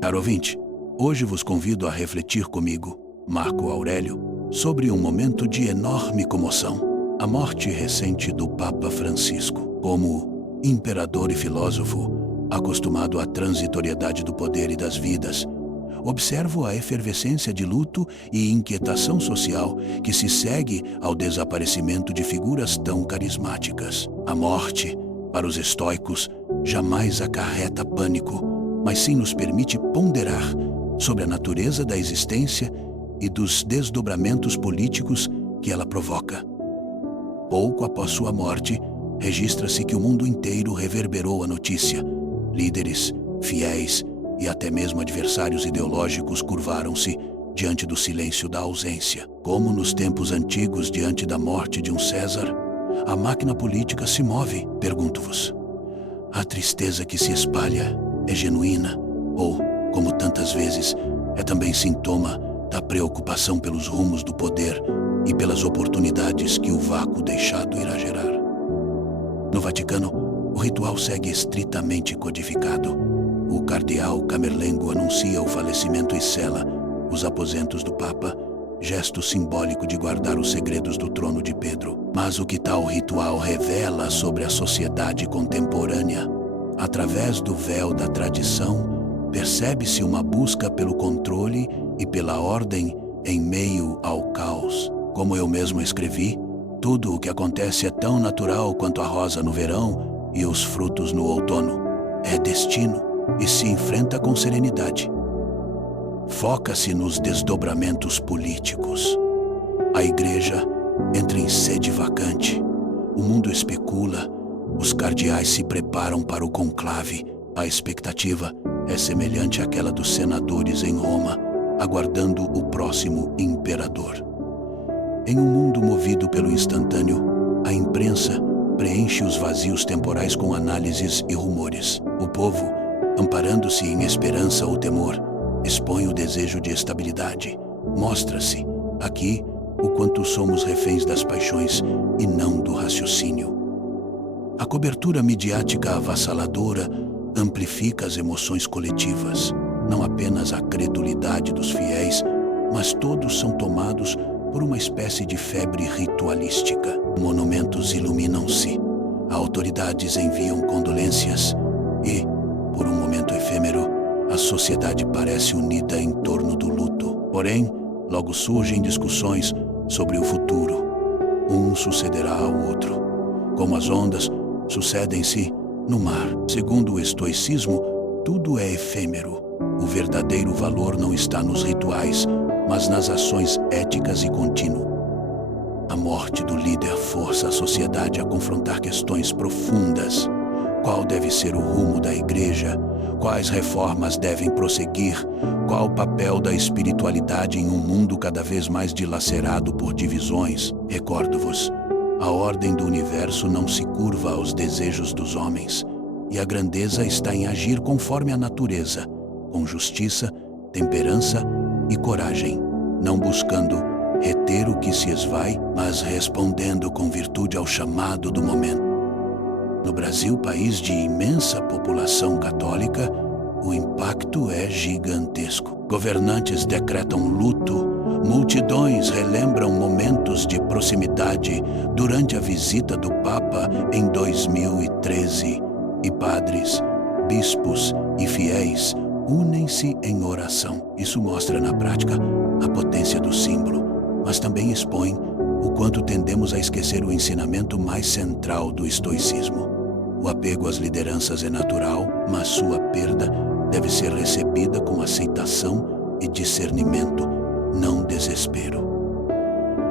Caro ouvinte, hoje vos convido a refletir comigo, Marco Aurélio, sobre um momento de enorme comoção, a morte recente do Papa Francisco. Como imperador e filósofo, acostumado à transitoriedade do poder e das vidas, observo a efervescência de luto e inquietação social que se segue ao desaparecimento de figuras tão carismáticas. A morte, para os estoicos, jamais acarreta pânico, mas sim nos permite ponderar sobre a natureza da existência e dos desdobramentos políticos que ela provoca. Pouco após sua morte, registra-se que o mundo inteiro reverberou a notícia. Líderes, fiéis e até mesmo adversários ideológicos curvaram-se diante do silêncio da ausência. Como nos tempos antigos diante da morte de um César, a máquina política se move, pergunto-vos. A tristeza que se espalha é genuína ou, como tantas vezes, é também sintoma da preocupação pelos rumos do poder e pelas oportunidades que o vácuo deixado irá gerar? No Vaticano, o ritual segue estritamente codificado. O cardeal Camerlengo anuncia o falecimento e sela os aposentos do Papa, gesto simbólico de guardar os segredos do trono de Pedro. Mas o que tal ritual revela sobre a sociedade contemporânea? Através do véu da tradição, percebe-se uma busca pelo controle e pela ordem em meio ao caos. Como eu mesmo escrevi, tudo o que acontece é tão natural quanto a rosa no verão e os frutos no outono. É destino e se enfrenta com serenidade. Foca-se nos desdobramentos políticos. A igreja entra em sede vacante. O mundo especula. Os cardeais se preparam para o conclave. A expectativa é semelhante àquela dos senadores em Roma, aguardando o próximo imperador. Em um mundo movido pelo instantâneo, a imprensa preenche os vazios temporais com análises e rumores. O povo, amparando-se em esperança ou temor, expõe o desejo de estabilidade. Mostra-se, aqui, o quanto somos reféns das paixões e não do raciocínio. A cobertura midiática avassaladora amplifica as emoções coletivas. Não apenas a credulidade dos fiéis, mas todos são tomados por uma espécie de febre ritualística. Monumentos iluminam-se, autoridades enviam condolências e, por um momento efêmero, a sociedade parece unida em torno do luto. Porém, logo surgem discussões sobre o futuro. Um sucederá ao outro. Como as ondas sucedem-se no mar. Segundo o estoicismo, tudo é efêmero. O verdadeiro valor não está nos rituais, mas nas ações éticas e contínuas. A morte do líder força a sociedade a confrontar questões profundas. Qual deve ser o rumo da igreja? Quais reformas devem prosseguir? Qual o papel da espiritualidade em um mundo cada vez mais dilacerado por divisões? Recordo-vos, a ordem do universo não se curva aos desejos dos homens, e a grandeza está em agir conforme a natureza, com justiça, temperança e coragem, não buscando reter o que se esvai, mas respondendo com virtude ao chamado do momento. No Brasil, país de imensa população católica, o impacto é gigantesco. Governantes decretam luto, multidões relembram momentos de proximidade durante a visita do Papa em 2013, e padres, bispos e fiéis unem-se em oração. Isso mostra na prática a potência do símbolo, mas também expõe o quanto tendemos a esquecer o ensinamento mais central do estoicismo. O apego às lideranças é natural, mas sua perda deve ser recebida com aceitação e discernimento, não desespero.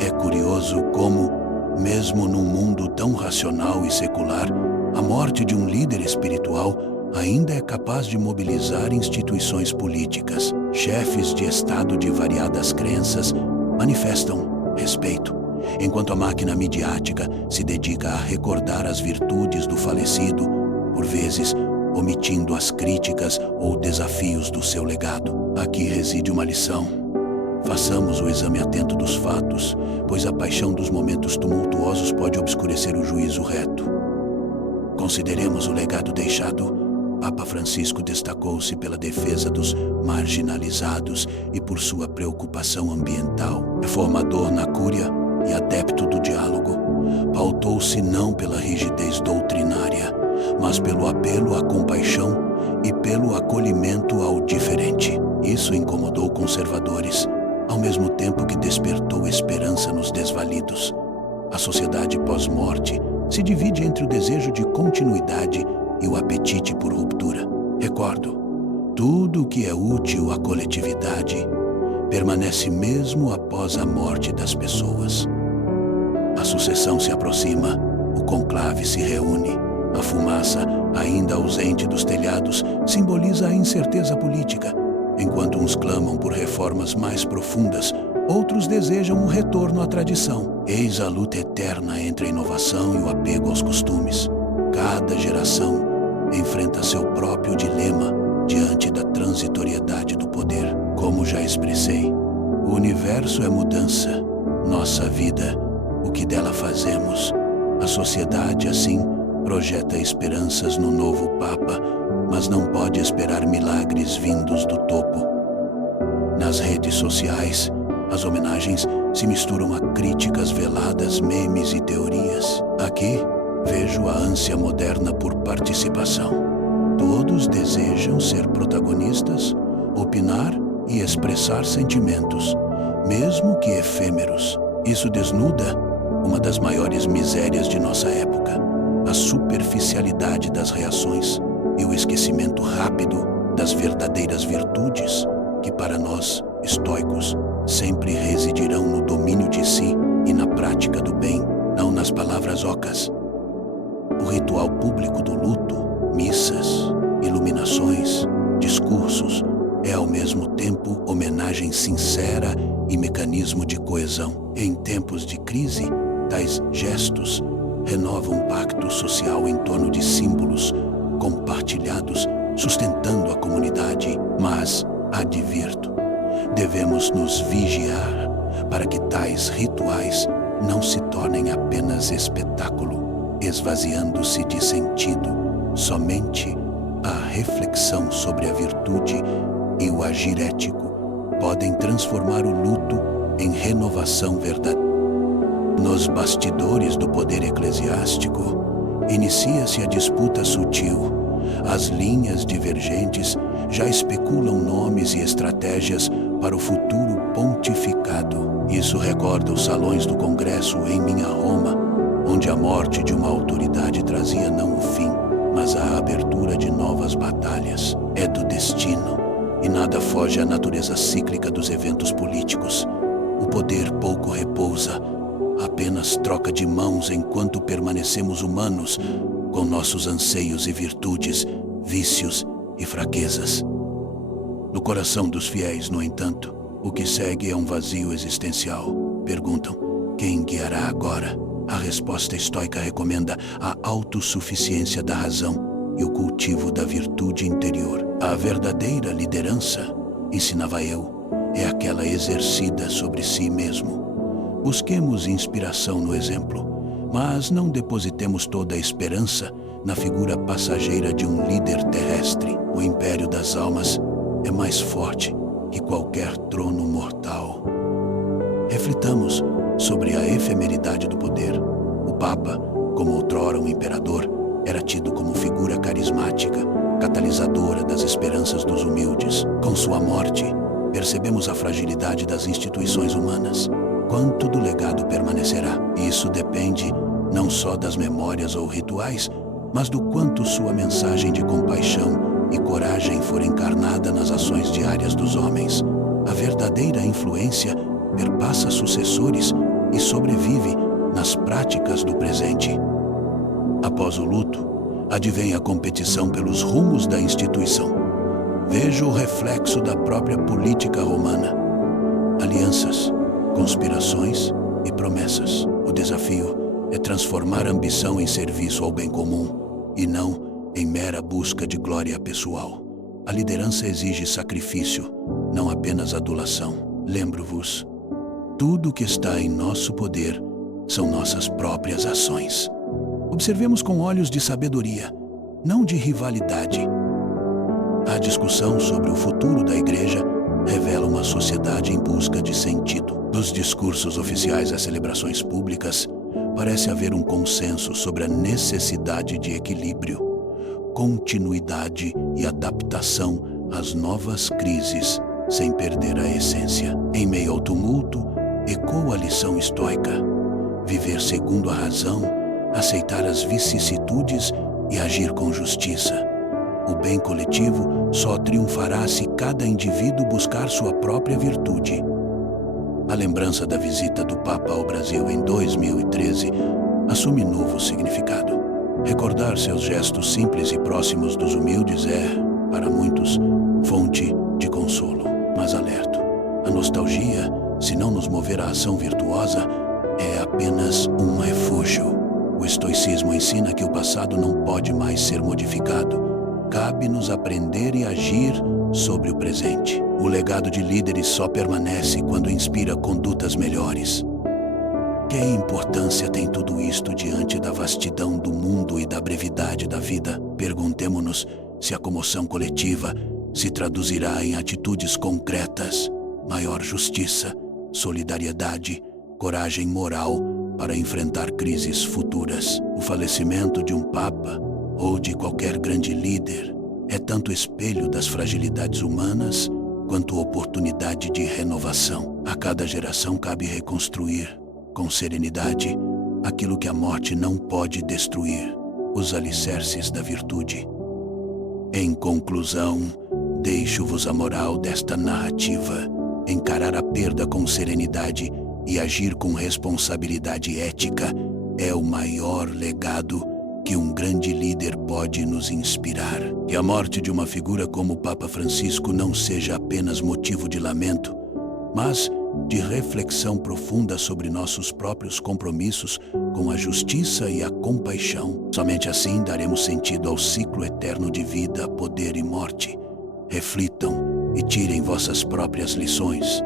É curioso como, mesmo num mundo tão racional e secular, a morte de um líder espiritual ainda é capaz de mobilizar instituições políticas. Chefes de Estado de variadas crenças manifestam respeito, enquanto a máquina midiática se dedica a recordar as virtudes do falecido, por vezes omitindo as críticas ou desafios do seu legado. Aqui reside uma lição. Façamos o exame atento dos fatos, pois a paixão dos momentos tumultuosos pode obscurecer o juízo reto. Consideremos o legado deixado. Papa Francisco destacou-se pela defesa dos marginalizados e por sua preocupação ambiental. Reformador na Cúria e adepto do diálogo, pautou-se não pela rigidez doutrinária, mas pelo apelo à compaixão e pelo acolhimento ao diferente. Isso incomodou conservadores, ao mesmo tempo que despertou esperança nos desvalidos. A sociedade pós-morte se divide entre o desejo de continuidade e o apetite por ruptura. Recordo, tudo o que é útil à coletividade permanece mesmo após a morte das pessoas. A sucessão se aproxima, o conclave se reúne. A fumaça, ainda ausente dos telhados, simboliza a incerteza política. Enquanto uns clamam por reformas mais profundas, outros desejam um retorno à tradição. Eis a luta eterna entre a inovação e o apego aos costumes. Cada geração enfrenta seu próprio dilema diante da transitoriedade do poder. Como já expressei, o universo é mudança, nossa vida, o que dela fazemos. A sociedade, assim, projeta esperanças no novo Papa, mas não pode esperar milagres vindos do topo. Nas redes sociais, as homenagens se misturam a críticas veladas, memes e teorias. Aqui, vejo a ânsia moderna por participação. Todos desejam ser protagonistas, opinar e expressar sentimentos, mesmo que efêmeros. Isso desnuda uma das maiores misérias de nossa época, a superficialidade das reações e o esquecimento rápido das verdadeiras virtudes que, para nós, estoicos, sempre residirão no domínio de si e na prática do bem, não nas palavras ocas. O ritual público do luto, missas, iluminações, discursos, é ao mesmo tempo homenagem sincera e mecanismo de coesão. Em tempos de crise, tais gestos renovam o pacto social em torno de símbolos compartilhados, sustentando a comunidade. Mas, advirto, devemos nos vigiar para que tais rituais não se tornem apenas espetáculo, esvaziando-se de sentido. Somente a reflexão sobre a virtude e o agir ético podem transformar o luto em renovação verdadeira. Nos bastidores do poder eclesiástico, inicia-se a disputa sutil. As linhas divergentes já especulam nomes e estratégias para o futuro pontificado. Isso recorda os salões do Congresso em minha Roma, onde a morte de uma autoridade trazia não o fim, mas a abertura de novas batalhas. É do destino, e nada foge à natureza cíclica dos eventos políticos. O poder pouco repousa, apenas troca de mãos enquanto permanecemos humanos, com nossos anseios e virtudes, vícios e fraquezas. No coração dos fiéis, no entanto, o que segue é um vazio existencial. Perguntam, quem guiará agora? A resposta estoica recomenda a autossuficiência da razão e o cultivo da virtude interior. A verdadeira liderança, ensinava eu, é aquela exercida sobre si mesmo. Busquemos inspiração no exemplo, mas não depositemos toda a esperança na figura passageira de um líder terrestre. O império das almas é mais forte que qualquer trono mortal. Reflitamos sobre a efemeridade do poder. O Papa, como outrora um imperador, era tido como figura carismática, catalisadora das esperanças dos humildes. Com sua morte, percebemos a fragilidade das instituições humanas. Quanto do legado permanecerá? Isso depende não só das memórias ou rituais, mas do quanto sua mensagem de compaixão e coragem for encarnada nas ações diárias dos homens. A verdadeira influência perpassa sucessores e sobrevive nas práticas do presente. Após o luto, advém a competição pelos rumos da instituição. Vejo o reflexo da própria política romana. Alianças, conspirações e promessas. O desafio é transformar a ambição em serviço ao bem comum e não em mera busca de glória pessoal. A liderança exige sacrifício, não apenas adulação. lembro-vos, tudo que está em nosso poder são nossas próprias ações. Observemos com olhos de sabedoria, não de rivalidade. A discussão sobre o futuro da Igreja revela uma sociedade em busca de sentido. Dos discursos oficiais às celebrações públicas, parece haver um consenso sobre a necessidade de equilíbrio, continuidade e adaptação às novas crises, sem perder a essência. Em meio ao tumulto, ecoa a lição estoica: viver segundo a razão, aceitar as vicissitudes e agir com justiça. O bem coletivo só triunfará se cada indivíduo buscar sua própria virtude. A lembrança da visita do Papa ao Brasil em 2013 assume novo significado. Recordar seus gestos simples e próximos dos humildes é, para muitos, fonte de consolo. Mas alerto, a nostalgia, se não nos mover à ação virtuosa, é apenas um refúgio. O estoicismo ensina que o passado não pode mais ser modificado. Cabe-nos aprender e agir sobre o presente. O legado de líderes só permanece quando inspira condutas melhores. Que importância tem tudo isto diante da vastidão do mundo e da brevidade da vida? Perguntemo-nos se a comoção coletiva se traduzirá em atitudes concretas, maior justiça, solidariedade, coragem moral para enfrentar crises futuras. O falecimento de um Papa ou de qualquer grande líder é tanto espelho das fragilidades humanas quanto oportunidade de renovação. A cada geração cabe reconstruir, com serenidade, aquilo que a morte não pode destruir, os alicerces da virtude. Em conclusão, deixo-vos a moral desta narrativa: encarar a perda com serenidade e agir com responsabilidade ética é o maior legado que um grande líder pode nos inspirar. Que a morte de uma figura como o Papa Francisco não seja apenas motivo de lamento, mas de reflexão profunda sobre nossos próprios compromissos com a justiça e a compaixão. Somente assim daremos sentido ao ciclo eterno de vida, poder e morte. Reflitam e tirem vossas próprias lições.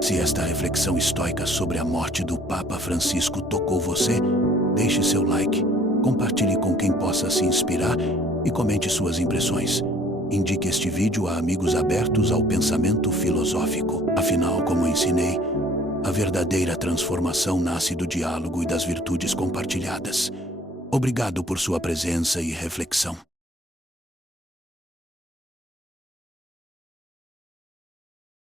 Se esta reflexão estoica sobre a morte do Papa Francisco tocou você, deixe seu like, compartilhe com quem possa se inspirar e comente suas impressões. Indique este vídeo a amigos abertos ao pensamento filosófico. Afinal, como ensinei, a verdadeira transformação nasce do diálogo e das virtudes compartilhadas. Obrigado por sua presença e reflexão.